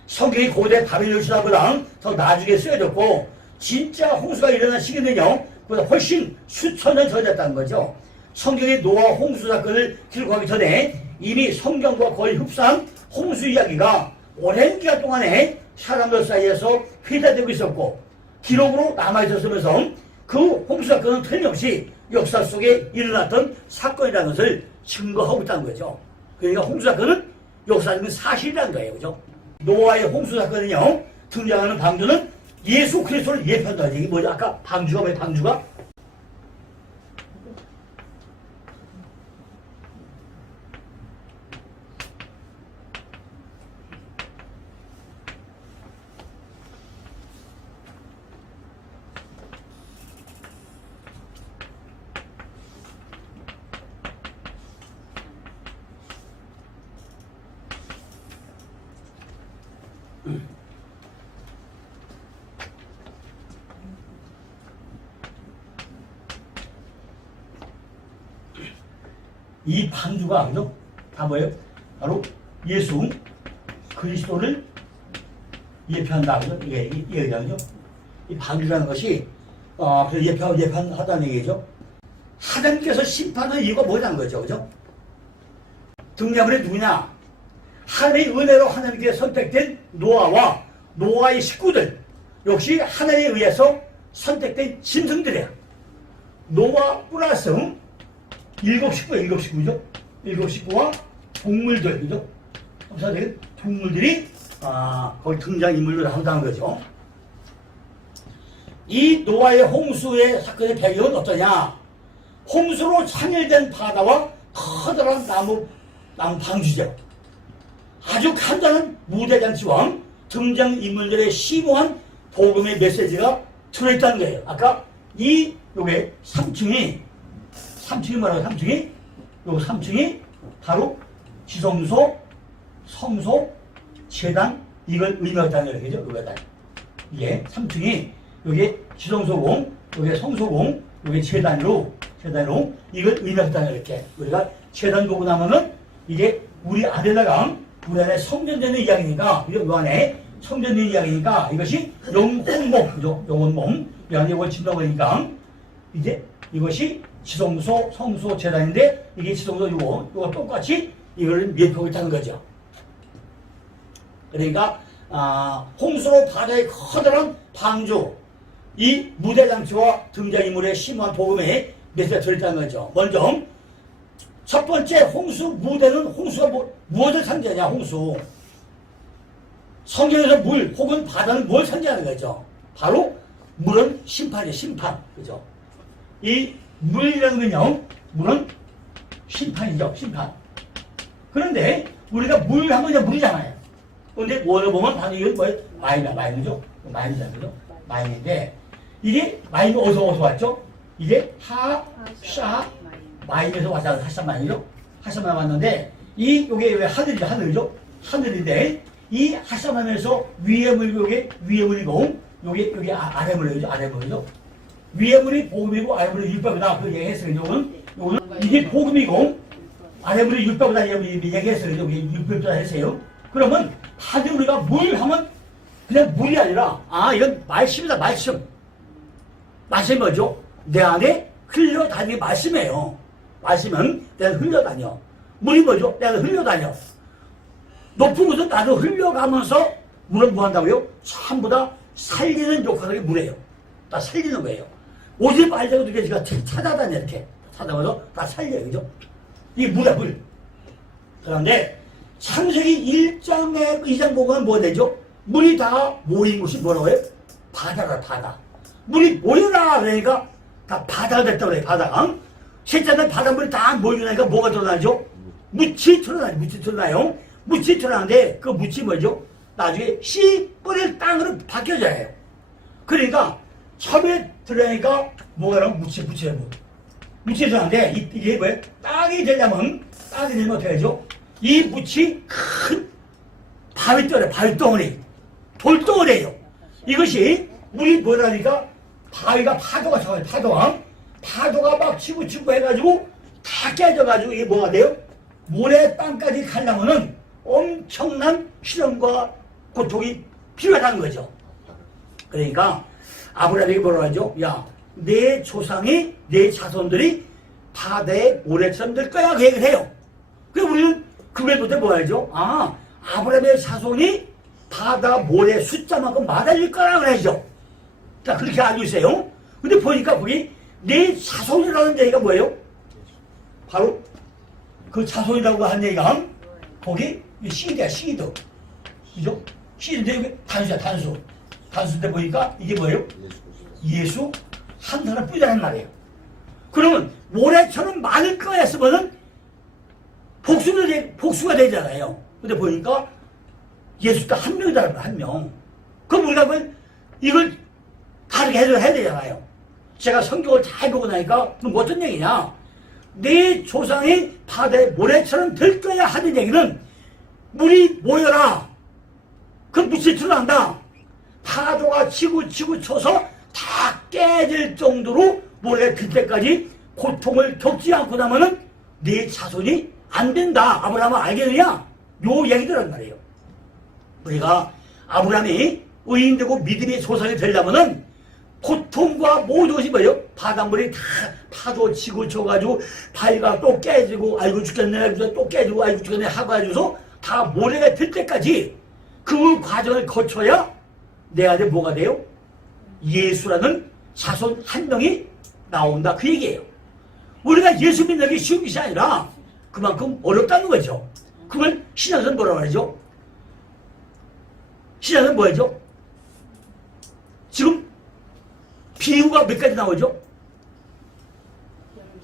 성경이 고대 바벨론 신화보다 더 나중에 쓰여졌고 진짜 홍수가 일어난 시기는요 그보다 훨씬 수천 년 전이었다는 거죠. 성경의 노아 홍수 사건을 기록하기 전에 이미 성경과 거의 흡사한 홍수 이야기가 오랜 기간 동안에 사람들 사이에서 회자되고 있었고 기록으로 남아있었으면서 그 홍수 사건은 틀림없이 역사 속에 일어났던 사건이라는 것을 증거하고 있다는 거죠. 그러니까 홍수 사건은 역사적인 사실이라는 거예요. 그죠? 노아의 홍수 사건은요 등장하는 방주는 예수 그리스도를 예표한다. 이게 뭐죠? 아까 방주가 뭐예요? 방주가? 이 방주가 그죠? 다 뭐예요? 바로 예수 그리스도를 예표한다. 그죠? 이게 얘기하죠. 이 방주라는 것이 그래서 예판하다는 얘기죠. 하나님께서 심판한 이유가 뭐냐는 거죠. 그죠? 등장물이 누구냐? 하나님의 은혜로 하나님께 선택된 노아와 노아의 식구들, 역시 하나님에 의해서 선택된 짐승들이야. 노아 플러스 일곱 식구죠. 일곱 식구와 동물들, 그죠? 동물들이 거기 등장인물로 한다는 거죠. 이 노아의 홍수의 사건의 배경은 어떠냐? 홍수로 참일된 바다와 커다란 나무 방주죠. 아주 간단한 무대잔치와 등장인물들의 심오한 복음의 메시지가 들어있다는 거예요. 아까 요게 3층이 뭐라고 3층이 바로 지성소, 성소, 제단, 이걸 의미하다는 거예요. 그죠? 요게 3층이 요게 지성소공, 요게 성소공, 요게 제단으로 이걸 의미하다는 이렇게. 우리가 제단 보고 나면은 이게 우리 안에 성전되는 이야기니까, 요 안에 성전되는 이야기니까 이것이 영혼몸, 그죠? 영혼몸. 이 안에 이걸 짓는 이제 이것이 지성소, 성소, 제단인데 이게 지성소 요거 똑같이 이걸 묘표하고 있다는 거죠. 그러니까 홍수로 바다의 커다란 방주, 이 무대장치와 등장인물의 심오한 복음에 메시지가 들어있다는 거죠. 먼저 첫 번째 홍수 무대는 홍수가 무엇을 상징하냐? 홍수. 성경에서 물 혹은 바다는 뭘 상징하는 거죠? 바로 물은 심판이에요. 심판. 그죠? 이 물이라는 건요, 물은 심판이죠. 심판. 그런데 우리가 물 하면 그냥 물이잖아요. 그런데 원어 보면 바로 이건 뭐예요? 마임이죠. 마임이잖아요. 마임인데 이게 마임이 어디서 왔죠? 이게 마임에서 왔잖아요. 하샤마임이죠. 하샤마임 왔는데 요게 왜 하늘이죠. 하늘인데 이 하샤마임에서 위에 물고 위에 물이고 요게 아래 물이죠. 위에 물이 복음이고 아래 물이 율법이다. 그 얘기했어요. 요거는 이게 복음이고 아래 물이 율법이다. 얘기했어요. 여기 율법이다 했어요. 그러면 하늘 우리가 물 하면 그냥 물이 아니라 이건 말씀이다. 말씀이 뭐죠? 내 안에 흘러다니는 말씀이에요. 말씀은 내가 흘러다녀. 물이 뭐죠? 내가 흘러다녀. 높은 곳은 나도 흘러가면서 물은 뭐 한다고요? 전부 다 살리는 역할이 물이에요. 다 살리는 거예요. 오지 말자고 느껴지가 찾아다녀. 이렇게 찾아가서 다 살려요. 그죠? 이게 물이야, 물. 그런데 창세기 1장에 2장 보면 뭐 되죠? 물이 다 모인 곳이 뭐라고 해요? 바다라, 바다. 물이 모여라 그러니까 다 바다가 됐다고 그래요. 바다가. 셋째는 바닷물이 다 모이니까 뭐가 드러나죠? 묻이 드러나요. 묻이 드러나는데 그 묻이 뭐죠? 나중에 씨 뿌릴 땅으로 바뀌어져야 해요. 그러니까 처음에 드러나니까 뭐가 나오면 묻이 드러나는데 이게 뭐예요? 땅이 되려면 어떻게 하죠? 이 묻이 큰 바위덩어리, 돌덩어리예요. 이것이 물이 뭐라니까 바위가 파도가 쳐요. 파도가 막 치고 해가지고 다 깨져가지고 이게 뭐가 돼요? 모래 땅까지 가려면은 엄청난 시련과 고통이 필요하다는 거죠. 그러니까 아브라함이 뭐라고 하죠? 야, 내 조상이, 내 자손들이 바다에 모래처럼 될 거야. 그 얘기를 해요. 그래서 우리는 그걸 볼 때 뭐 하죠? 아브라함의 자손이 바다 모래 숫자만큼 많아질 거라 그러죠. 자, 그렇게 알고 있어요. 근데 보니까 거기 내 자손이라는 얘기가 뭐예요? 바로 그 자손이라고 하는 얘기가 거기 시드야, 시드. 그죠? 시드인데 여기 단수야, 단수. 단수인데 보니까 이게 뭐예요? 예수 한 사람 뿌리라는 말이에요. 그러면 모래처럼 많을 거야 했으면은 복수가 되잖아요. 근데 보니까 예수가 한 명이다, 한 명. 그럼 우리가 이걸 다르게 해야 되잖아요. 제가 성경을 잘 보고 나니까 그럼 어떤 얘기냐? 내 조상이 바다에 모래처럼 될 거야 하는 얘기는 물이 모여라. 그 묻이 드러난다. 파도가 치고 쳐서 다 깨질 정도로 모래 들 때까지 고통을 겪지 않고 나면은 네 자손이 안 된다. 아브라함은 알겠느냐? 요 얘기들란 말이에요. 우리가 아브라함이 의인되고 믿음의 조상이 되려면은 고통과 모든 것이 뭐예요? 바닷물이 다 파도 치고 쳐가지고 바위가 또 깨지고 아이고 죽겠네 또 깨지고 아이고 죽겠네 하고 해줘서 다 모래가 될 때까지 그 과정을 거쳐야 내 안에 뭐가 돼요? 예수라는 자손 한 명이 나온다 그 얘기예요. 우리가 예수 믿는 게 쉬운 것이 아니라 그만큼 어렵다는 거죠. 그걸 신약은 뭐라고 하죠? 신약은 뭐죠? 지금 비유가 몇 가지 나오죠?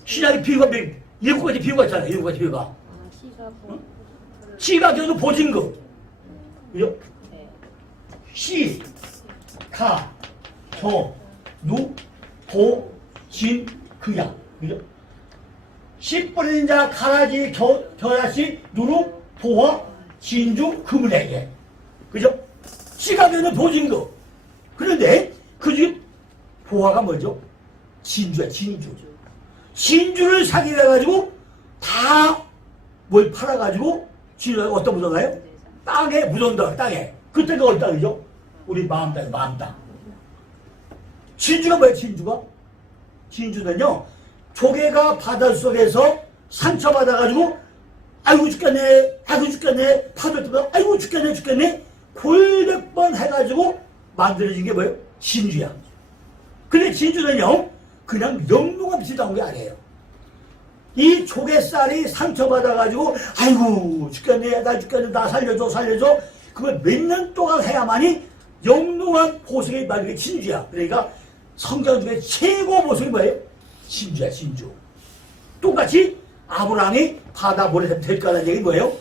신약의 비유가 일곱 가지 비유가 있잖아요. 일곱 가지 비유가. 시가 계속 보증금. 그죠? 시, 가, 저, 누, 보, 진, 그야. 그죠? 씨 뿌리는 자, 가라지, 겨자씨, 누루, 보화, 진주, 그물에게. 그죠? 씨가 되는 보증금. 그런데 그 중 보화가 뭐죠? 진주야, 진주. 진주를 사기를 해가지고 다 뭘 팔아가지고 진주가 어디다 묻어나요? 땅에 묻어온다, 땅에. 그때가 어디 땅이죠? 우리 마음 땅, 마음 땅. 진주가 뭐예요, 진주가? 진주는요, 조개가 바닷속에서 상처받아가지고 아이고 죽겠네, 아이고 죽겠네, 파도 뜨면 아이고 죽겠네, 골백 번 해가지고 만들어진 게 뭐예요? 진주야. 근데 진주는요, 그냥 영롱한 빛이 나온 게 아니에요. 이 조개살이 상처받아가지고 아이고 죽겠네, 나 죽겠네, 나 살려줘. 그걸 몇 년 동안 해야만이 영롱한 보석이 말하는 게 진주야. 그러니까 성경 중에 최고 보석이 뭐예요? 진주야, 진주. 똑같이 아브라함이 바다 모래 될 거라는 얘기 뭐예요?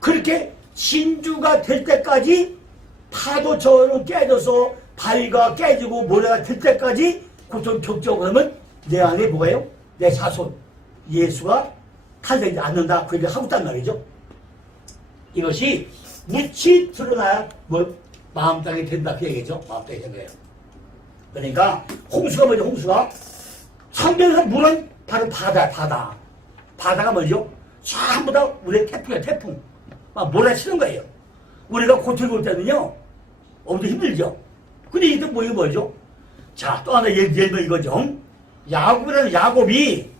그렇게 진주가 될 때까지 파도처럼 깨져서 바위가 깨지고 모래가 될 때까지 고통 겪죠. 그러면 내 안에 뭐예요? 내 자손 예수가 탄생하지 않는다. 그 얘기를 하고 있단 말이죠. 이것이 묻히 드러나야 뭐 마음 땅이 된다 그 얘기죠. 마음 땅이 된 거예요. 그러니까 홍수가 뭐죠? 홍수가 성경에서 물은 바로 바다. 바다가 뭐죠? 전부 다 우리의 태풍이야, 태풍. 막 몰아치는 거예요. 우리가 고통을 볼 때는요, 엄청 힘들죠. 근데 이게 뭐죠? 자, 또 하나 예를 들면 이거죠. 야곱이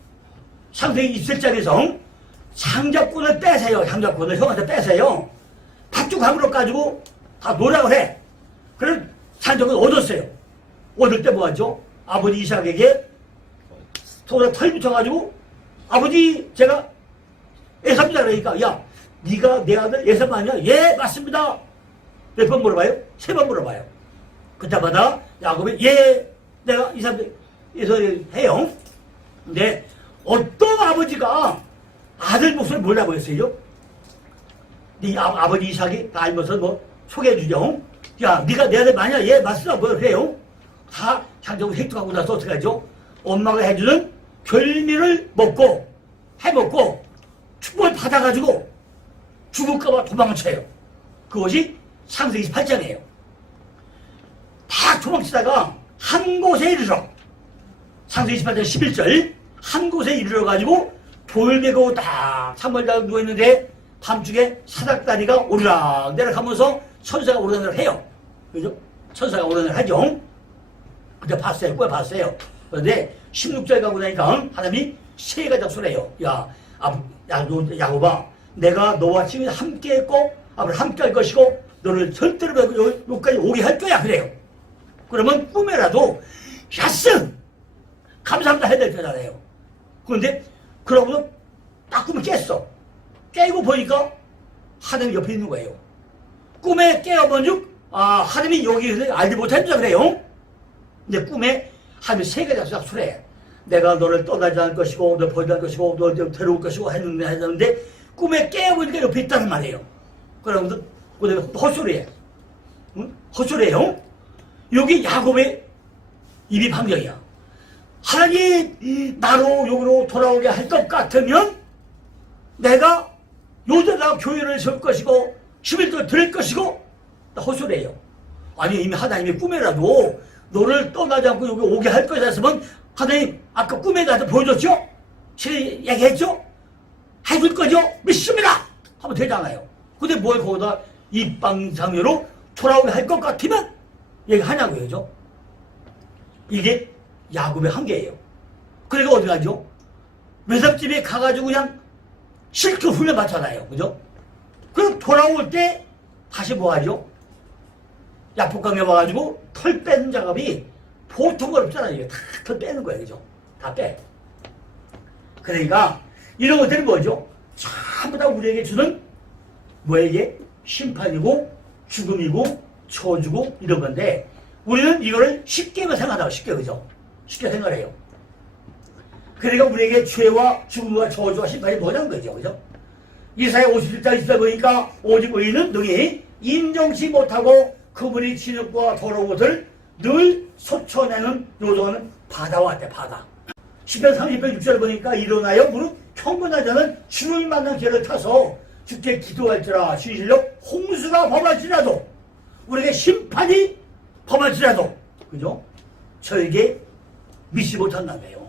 창세기 27장에서 장자권을 뺏어요. 장자권을 형한테 뺏어요. 팥죽함으로 가지고 다 노력을 해. 그래서 장자권을 얻었어요. 얻을 때 뭐 하죠? 아버지 이삭에게 손에 털 붙여가지고 아버지 제가 에삽이다 그러니까 야 네가 내 아들 에삽 아니야? 예 맞습니다. 몇 번 물어봐요? 3번 물어봐요. 그때마다 야곱이 예 내가 이삭에서 해요. 근데 어떤 아버지가 아들 목소리 몰라고 했어요? 네 아버지 이삭이 다 알면서 뭐 소개해주죠. 야 네가 내 아들 맞냐? 예 맞습니다. 뭐 해요? 다 장정을 획득하고 나서 어떻게 하죠? 엄마가 해주는 별미를 해먹고 축복을 받아가지고 죽을까봐 도망을 쳐요. 그것이 창세기 28장이에요. 다 도망치다가 한 곳에 이르러 창세기 28장 11절 한 곳에 이르러가지고 돌베고 딱 산벌다가 누워있는데 밤중에 사닥다리가 오르락내락 하면서 천사가 오르락내락 해요. 그죠? 천사가 오르락내락 하죠. 근데 봤어요. 꽤 봤어요. 그런데 16절 가고 나니까 하나님이 세 가지 소리해요. 야곱아, 내가 너와 지금 함께 했고 앞으로 함께 할 것이고 너를 절대로 여기까지 오게 할 거야. 그래요. 그러면 꿈에라도 야스! 감사합니다 해야 될 거잖아요. 그런데 그러고서 딱 꿈을 깼어. 깨고 보니까 하나님이 옆에 있는 거예요. 꿈에 깨어본 즉 하나님이 여기 알지 못했죠. 그래요. 근데 꿈에 하나님이 세 가지 약속해. 내가 너를 떠나지 않을 것이고 너를 버리지 않을 것이고 너를 데려올 것이고 했는데 꿈에 깨어보니까 옆에 있다는 말이에요. 그러면서 헛소리해. 응? 헛소리해요. 여기 야곱의 입이 방정이야. 하나님 나로 여기로 돌아오게 할 것 같으면 내가 요새다 교회를 세울 것이고 11조 드릴 것이고 헛소리해요. 아니 이미 하나님이 꿈에라도 너를 떠나지 않고 여기 오게 할 것이라 했으면 하나님 아까 꿈에 나한테 보여줬죠? 얘기했죠? 해줄 거죠? 믿습니다! 하면 되잖아요. 근데 뭘 거기다 입방장애로 돌아오게 할 것 같으면 얘기하냐고요. 이게 야곱의 한계예요. 그러니까 어디 가죠? 외삼집에 가가지고 그냥 실컷 훈련 받잖아요. 그죠? 그럼 돌아올 때 다시 뭐 하죠? 약복강에 와가지고 털 빼는 작업이 보통 어렵잖아요. 이게 다 털 빼는 거예요. 그죠? 다 빼. 그러니까 이런 것들이 뭐죠? 전부 다 우리에게 주는 뭐에게? 심판이고 죽음이고 저주고 이런 건데 우리는 이거를 쉽게 생각하다가 쉽게 그죠? 쉽게 생각해요. 그러니까 우리에게 죄와 죽음과 저주와 심판이 뭐냐는 거죠. 그죠? 이사야 57장 24 보니까 오직 의인은 능히 인정치 못하고 그분이 진흙과 더러운 것을 늘 솟쳐내는 요동하는 바다와 같아 바다. 10편 30편 6절 보니까 일어나여 무릇 평범하지 않은 주를 만난 길을 타서 주께 기도할지라 주실려 홍수가 범할지라도 우리에게 심판이 범할지라도 그죠? 저에게 믿지 못한다는 거예요.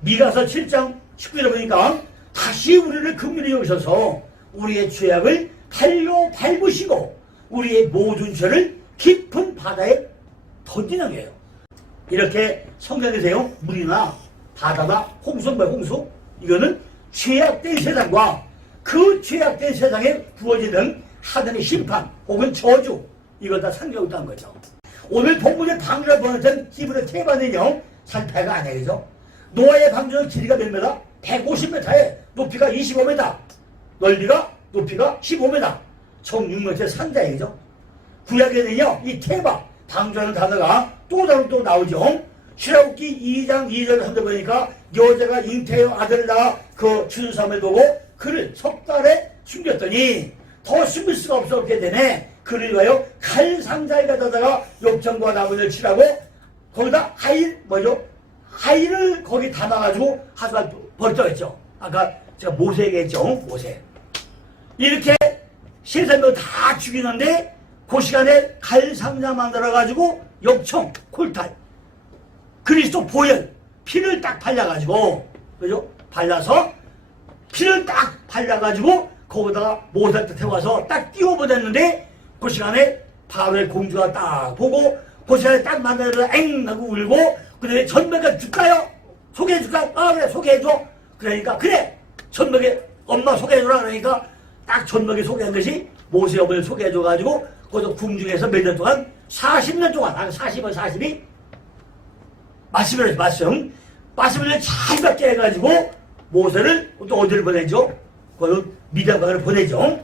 미가서 7장 19절에 보니까 다시 우리를 긍휼히 여기셔서 우리의 죄악을 달려 밟으시고 우리의 모든 죄를 깊은 바다에 던지는 거예요. 이렇게 성경에서요 물이나 바다나 홍수 뭐야 홍수? 이거는 죄악된 세상과 그 죄악된 세상에 부어지는 하늘의 심판 혹은 저주 이걸 다 상징하고 있다는 거죠. 오늘 본문의 방주를 보냈던 히브리 테바는요 산패가 아니죠. 노아의 방주는 길이가 몇 미터? 150m에 높이가 25m 넓이가 높이가 15m 총 6m 산자이죠. 구약에는요 이 테바 방주라는 단어가 또 다른 또 나오죠. 출애굽기 2장 2절 3절 보니까 여자가 잉태의 아들을 낳아 그 준삼에 두고 그를 석 달에 숨겼더니 더 숨길 수가 없었게 되네. 그를 위하여 칼상자에 가져다가 욕정과 나무를 칠하고 거기다 하일 뭐죠? 하일을 거기 담아가지고 하수가 벌떡했죠. 아까 제가 모세 얘기했죠. 모세. 이렇게 세상을 다 죽이는데 그 시간에 칼상자 만들어가지고 욕청, 콜탈 그리스도 보혈 피를 딱 발라가지고 그죠? 발라서 피를 딱 발라가지고 거기다가 모세를 태워서 딱 띄워보냈는데 그 시간에 바로의 공주가 딱 보고 그 시간에 딱 만나서 엥 하고 울고 그다음에 전명가 줄까요? 소개해줄까? 아 그래 소개해줘. 그러니까 그래 전명에 엄마 소개해줘라 그러니까 딱 전명에 소개한 것이 모세 어머니를 소개해줘가지고 거기서 궁중에서 몇 년 동안 40년 동안 40은 40이 말씀을 말씀을 잘 받게 해가지고 모세를 또 어디를 보내죠? 그 미디안강을 보내죠.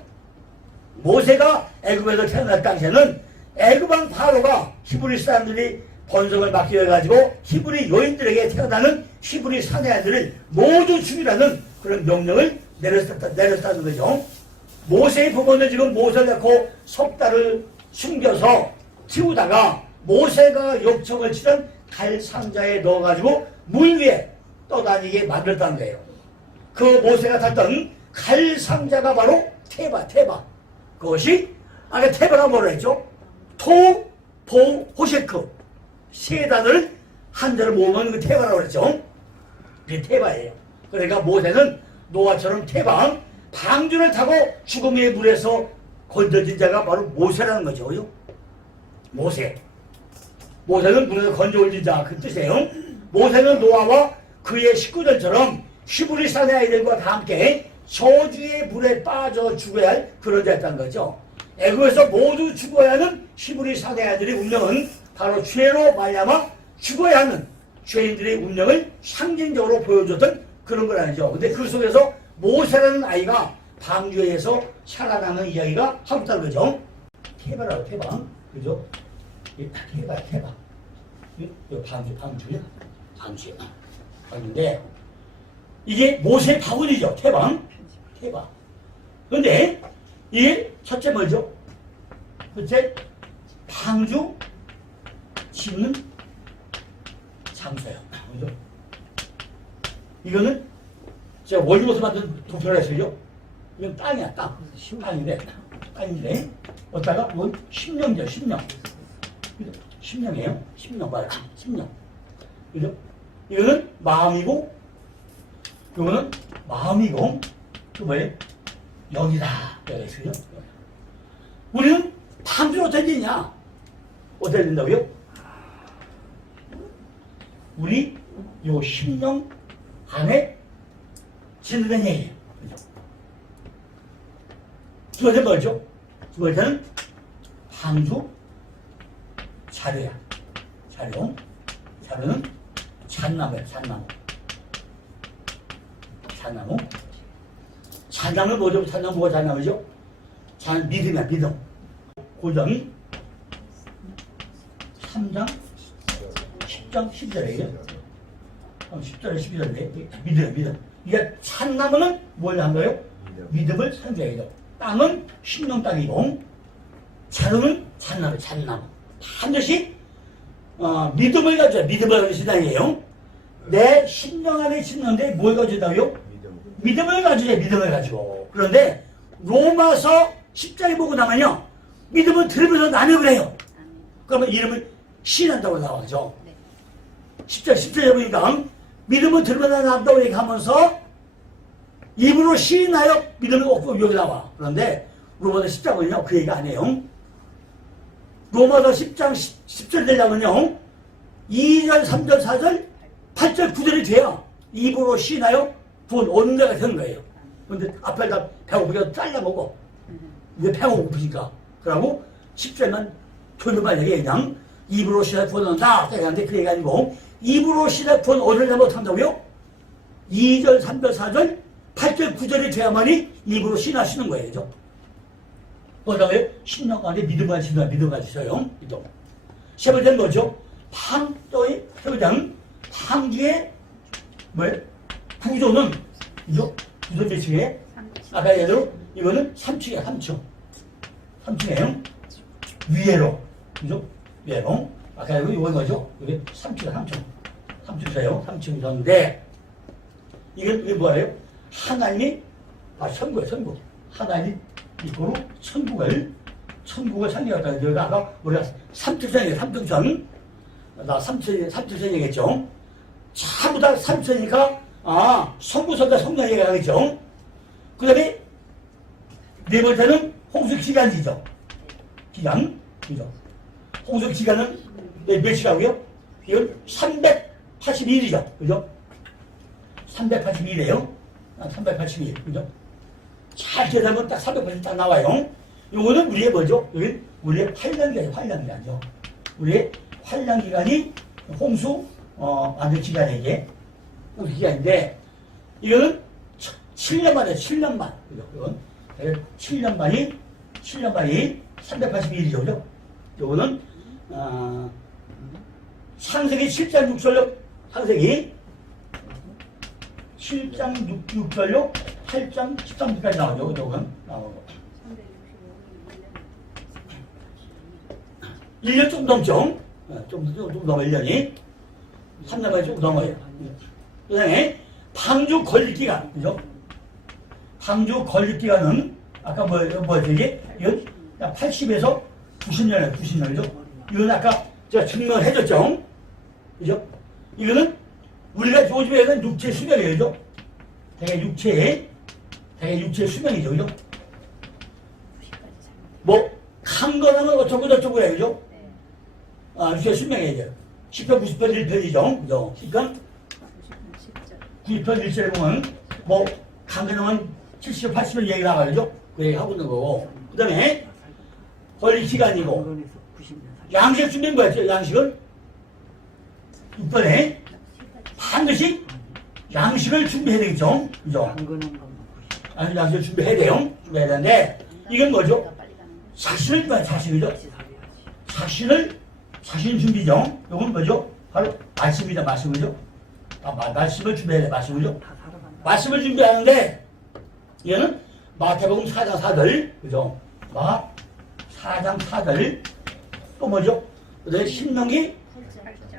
모세가 애굽에서 태어날 당시에는 애굽왕 파로가 히브리 사람들이 번성을 막기 해가지고 히브리 여인들에게 태어나는 히브리 사내아들을 모두 죽이라는 그런 명령을 내렸다는 거죠. 모세의 부모는 지금 모세를 낳고 석 달을 숨겨서 키우다가 모세가 욕청을 치던 갈 상자에 넣어가지고 물 위에 떠다니게 만들었다는 거예요. 그 모세가 탔던 갈 상자가 바로 테바. 그것이 아까 테바가 뭐라 했죠? 토, 보, 호셰크 세 단어를 한 자로 모으면 그 테바라고 그랬죠. 그게 테바예요. 그러니까 모세는 노아처럼 테바 방주를 타고 죽음의 물에서 건져진 자가 바로 모세라는 거죠. 모세는 물에서 건져 올린 자 그 뜻이에요. 모세는 노아와 그의 식구들처럼 히브리 사내 아이들과 다 함께 저주의 물에 빠져 죽어야 할 그런 자였다는 거죠. 애굽에서 모두 죽어야 하는 히브리 사내 아이들의 운명은 바로 죄로 말미암아 죽어야 하는 죄인들의 운명을 상징적으로 보여줬던 그런 건 아니죠. 근데 그 속에서 모세라는 아이가 방주에서 살아나는 이야기가 하고 있다는 거죠. 테바라고 테바. 그죠? 테바. 이거 방주야? 방주인데 이게 모세의 바구니죠. 테바. 그런데 이게 첫째 뭐죠? 첫째 방주 짓는 장소예요. 그죠? 이거는 제가 월드버스 만든 도표를 했어요. 이건 땅이야, 땅. 땅인데, 어디다가, 이건 심령이죠, 심령. 심령이에요. 심령, 봐요. 심령. 그죠? 이거는 마음이고, 이거는 마음이고, 그 뭐예요? 영이다. 여기 있어요. 우리는 방주를 어떻게 되냐? 어떻게 된다고요? 우리 요 10년 안에 진행된 얘기예요. 두 번째 뭐죠? 두 번째는 방주 자료야. 자료는 잣나무야. 잣나무 뭐죠? 잣나무 뭐가 잣나무죠? 믿음이야. 믿음. 고정이 3장 10장 11절이에요. 10절에 11절인데 믿음. 이게 잣나무는 뭘 한 거예요? 믿음을 선택해요. 땅은 신령 땅이고 자루는 잣나무. 반드시 믿음을 가져야 신앙이에요. 내 신령 안에 짓는데 뭘 가져다요? 믿음을 가지고. 그런데 로마서 10장에 보고 나면요, 믿음을 들으면서 나누고 해요. 그러면 이름을 시인한다고 나와죠. 10절에 보니까 믿음을 들으면서 나눈다고 얘기하면서 입으로 시인하여 믿음을 얻고 여기 나와. 그런데 로마서 10장은요 그 얘기 안 해요. 로마서 10장 10절 되려면요 2절 3절 4절 8절 9절이 돼야 입으로 시인하여 구원 얻는 데가 되는 거예요. 그런데 앞에 다 배고프니까 잘라먹어. 왜 배가 고프니까. 그러고 10절만 돌려만 얘기해. 그냥 입으로 시인하여 구원 얻는다 하는데 그 얘기 아니고 입으로 시인하여 구원 얻으려 못한다고요? 2절 3절 4절 8절 9절이 돼야만이 입으로 시인하시는 거예요. 그죠? 그 다음에 10년 안에 믿음을 가지셔요. 믿음. 세 번째는 뭐죠? 방주의 구조는, 그죠? 구조 몇 층에? 아까 예대로 이거는 3층이야, 3층이에요. 위에로. 그죠? 위에로. 아까 이거 뭐죠? 이게 3층이에요, 3층이에요. 3층이었는데, 이게 뭐예요? 하나님이, 천국. 하나님 이거로 천국을 창조했다. 여기가 아까 우리가 3층이에요, 3층. 나 3층 얘기했죠. 전부 다 3층이니까, 성부선과 성령 얘기하겠죠. 그 다음에, 네 번째는 홍수기간이죠. 기죠. 홍수기간은 몇이라고요? 이건 381이죠. 그죠? 381이에요. 381. 그죠? 잘 계산하면 딱 380 딱 나와요. 이거는 우리의 뭐죠? 여기 우리의 환란기간이죠. 우리의 환란기간이 홍수, 안전 기간에게 홍수 기간인데, 이거는 7년 만에, 7년 만. 그죠? 이건 7년 만이 381이죠. 그죠? 요거는, 창세기 7장 6절로, 창세기 7장 6절로 8장 13절까지 나오죠. 이건 나오고. 1년 좀 넘죠. 좀 넘어 1년이. 3년까지 좀 넘어요. 그 다음에 방주 건립기간. 그죠? 방주 건립기간은 아까 뭐였지 이게? 이건 80에서 90년이죠. 이건 아까 제가 증명을 해줬죠. 그죠? 이거는 우리가 요즘에는 육체 수명이죠. 되게 육체의 수명이죠. 그죠? 뭐, 강건하면 어쩌고 저쩌고 해요. 그죠? 육체 수명이죠. 10편, 90편, 1편이죠. 그죠? 그러니까 90편 1절에 보면 뭐, 강건하면 70편, 80편 얘기 나가죠. 그 얘기 하고 있는 거고. 그 다음에 권리 기간이고, 양식 준비는 뭐였죠? 양식은 6번에 반드시 양식을 준비해야 되겠죠? 그죠? 양식을 준비해야 돼요. 준비해야 되는데, 이건 뭐죠? 자신이죠? 자신 준비죠? 이건 뭐죠? 바로 말씀이다, 말씀이죠? 말씀을 준비해야 돼, 말씀이죠? 말씀을 준비하는데, 얘는 마태복음 4장 4절, 그죠? 4장 4절, 또 뭐죠? 그다음에 신명기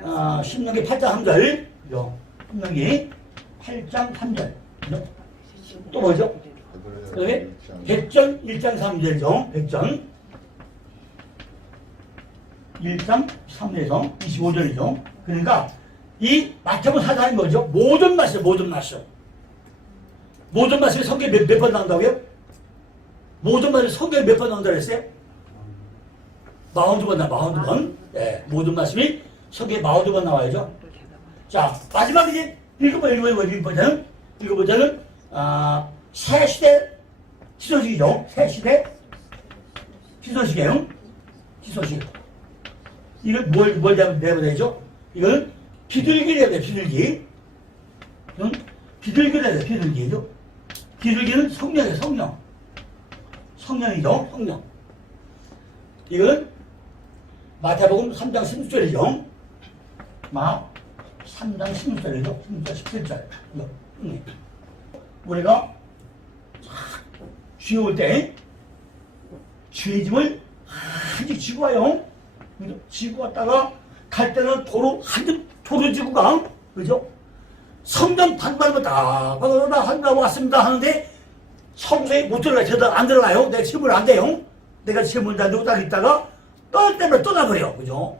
8장 3절, 그죠? 신명기 8장 3절, 그죠? 또 뭐죠? 그 다음에 백전 1장 3절이죠. 백전 1장 3절에서 25절이죠. 그러니까 이 마태복음 4장이 뭐죠? 모든 말씀. 모든 말씀이 성경에 몇 번 나온다고요? 모든 말씀이 성경에 몇 번 나온다고 했어요? 42번. 네, 모든 말씀이 성경에 42번 나와야죠. 자, 마지막 이제 읽어보자는, 새 시대 기소식이죠. 새 시대 기소식이에요. 기소식. 이걸 뭘 내면 되죠? 이거는 비둘기를 해야 돼, 비둘기. 응? 비둘기를 해야 돼, 비둘기죠. 비둘기는 성령이에요, 성령. 성령이죠, 성령. 이건 마태복음 3장 16절이죠. 3장 16절이죠. 17절. 우리가 쥐 올 때 쥐짐을 한지 지고 와요. 지고 왔다가 갈 때는 도로 지고 가. 그죠? 성전 단말로 딱 한다고 왔습니다 하는데 성소에 못 들어가요. 저도 안 들어가요. 내가 질문 안 돼요. 내가 질문 다 누구 있다가 떠날 때마다 떠나버려. 그죠?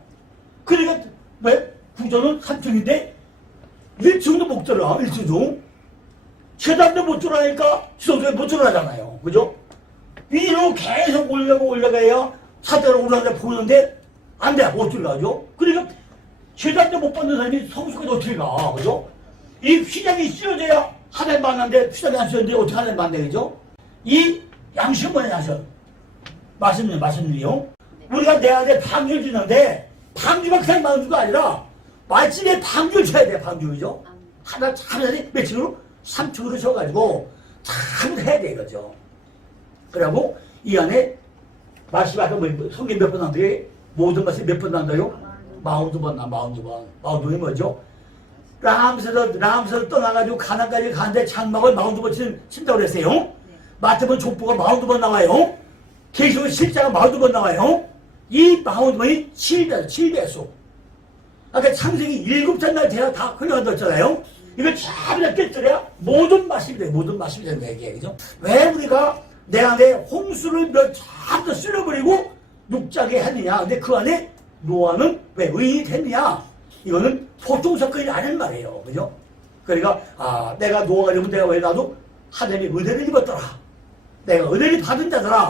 그러니까 왜? 구조는 3층인데 1층도 못 들어가. 1층도. 계단도 못 들어가니까 지성소에 못 들어가잖아요. 그죠? 위로 계속 올라가야 사대로 올라가다 보는데 안 돼. 못 들어가죠? 그러니까 계단도 못 받는 사람이 성소까지 어떻게 가. 그죠? 이 휘장이 씌워져야 하늘 만났는데 휘장이 안 씌워졌는데 어떻게 하늘 만나. 그죠? 이 양식은 뭐냐 하셔. 말씀이요. 우리가 내 안에 방주를 주는데 방주가 그냥 방주가 아니라 말씀에 방주를 쳐야 돼. 방주죠. 하나씩 몇 층으로? 3층으로 쳐가지고 참 해야 돼. 이거죠. 그리고 이 안에 말씀 아까 성경 몇 번 한다고요? 모든 말씀 몇 번 한다요? 42번. 42번이 뭐죠? 라암에서 떠나가지고 가나안까지 가는데 장막을 42번 친다고 그랬어요. 마태복음 족보가 42번 나와요. 계시록 실자가 42번 나와요. 이 42번이 7배수. 아까 창세기 7째 날 대학 다 흘러간다고 했잖아요. 이걸 잘 깨뜨려야 모든 말씀이 돼. 모든 말씀이 된다 얘기예요. 그죠? 왜 우리가 내 안에 홍수를 쫙 쓸어버리고 눕자게 했느냐. 근데 그 안에 노아는 왜 의인이 됐느냐. 이거는 보통 사건이 아닌 말이에요. 그죠? 그러니까 내가 노아가 되면 내가 왜 나도 하나님의 은혜를 입었더라. 내가 은혜를 받은 자더라.